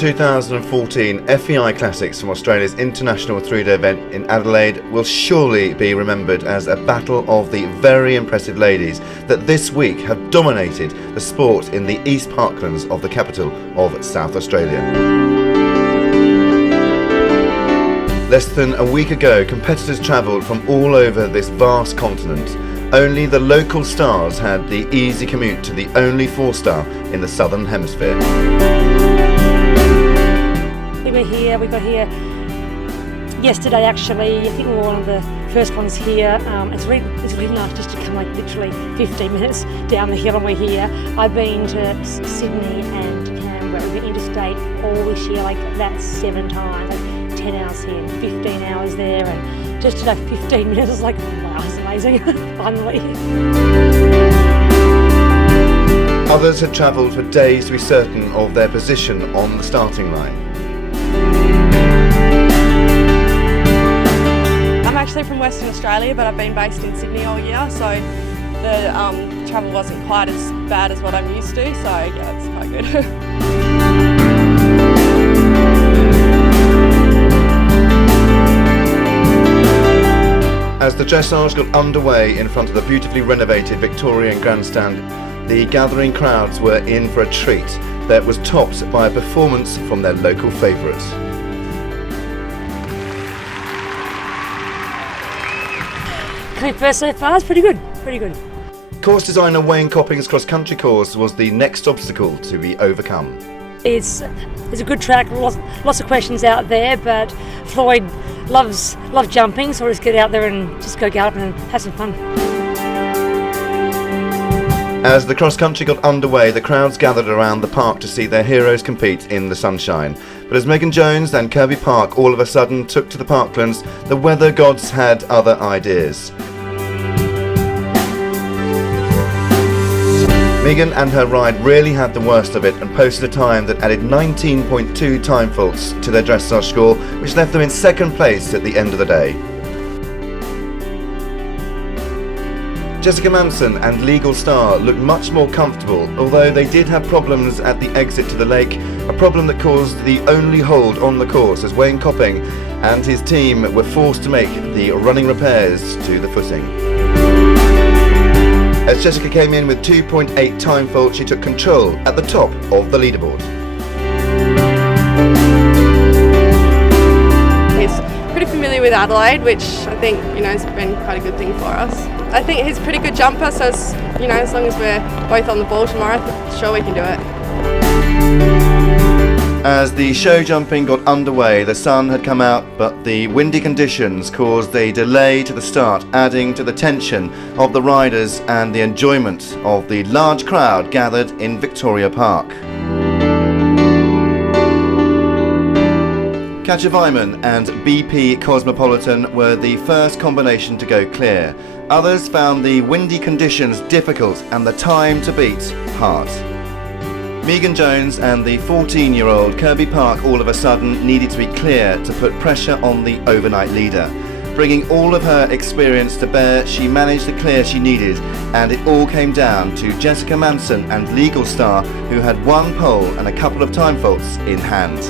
2014 FEI Classics from Australia's international three-day event in Adelaide will surely be remembered as a battle of the very impressive ladies that this week have dominated the sport in the East Parklands of the capital of South Australia. Less than a week ago, competitors travelled from all over this vast continent. Only the local stars had the easy commute to the only four-star in the Southern Hemisphere. We got here yesterday actually. I think we were one of the first ones here. It's really nice just to come like literally 15 minutes down the hill and we're here. I've been to Sydney and Canberra. We've been interstate all this year, like that's 7 times. Like 10 hours here, 15 hours there, and just to go 15 minutes is like, oh wow, it's amazing. Finally. Others had travelled for days to be certain of their position on the starting line. I'm actually from Western Australia, but I've been based in Sydney all year, so the travel wasn't quite as bad as what I'm used to, so yeah, it's quite good. As the dressage got underway in front of the beautifully renovated Victorian grandstand, the gathering crowds were in for a treat that was topped by a performance from their local favourites. Coming first so far is pretty good. Course designer Wayne Copping's cross-country course was the next obstacle to be overcome. It's a good track, lots of questions out there, but Floyd loves jumping, so we'll just get out there and just go galloping and have some fun. As the cross-country got underway, the crowds gathered around the park to see their heroes compete in the sunshine. But as Megan Jones and Kirby Park all of a sudden took to the parklands, the weather gods had other ideas. Megan and her ride really had the worst of it and posted a time that added 19.2 time faults to their dressage score, which left them in second place at the end of the day. Jessica Manson and Legal Star looked much more comfortable, although they did have problems at the exit to the lake, a problem that caused the only hold on the course as Wayne Copping and his team were forced to make the running repairs to the footing. As Jessica came in with 2.8 time fault, she took control at the top of the leaderboard. He's pretty familiar with Adelaide, which I think has been quite a good thing for us. I think he's a pretty good jumper, so as long as we're both on the ball tomorrow, I'm sure we can do it. As the show jumping got underway, the sun had come out, but the windy conditions caused a delay to the start, adding to the tension of the riders and the enjoyment of the large crowd gathered in Victoria Park. Katja Weimann and BP Cosmopolitan were the first combination to go clear. Others found the windy conditions difficult and the time to beat hard. Megan Jones and the 14-year-old Kirby Park all of a sudden needed to be clear to put pressure on the overnight leader. Bringing all of her experience to bear, she managed the clear she needed, and it all came down to Jessica Manson and Legal Star, who had one pole and a couple of time faults in hand.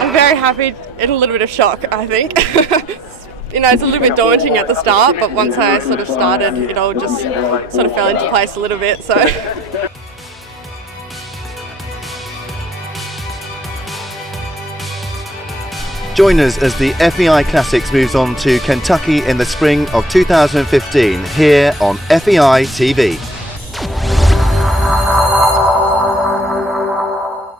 I'm very happy and a little bit of shock, I think. It's a little bit daunting at the start, but once I sort of started, it all just sort of fell into place a little bit. So. Join us as the FEI Classics moves on to Kentucky in the spring of 2015 here on FEI TV.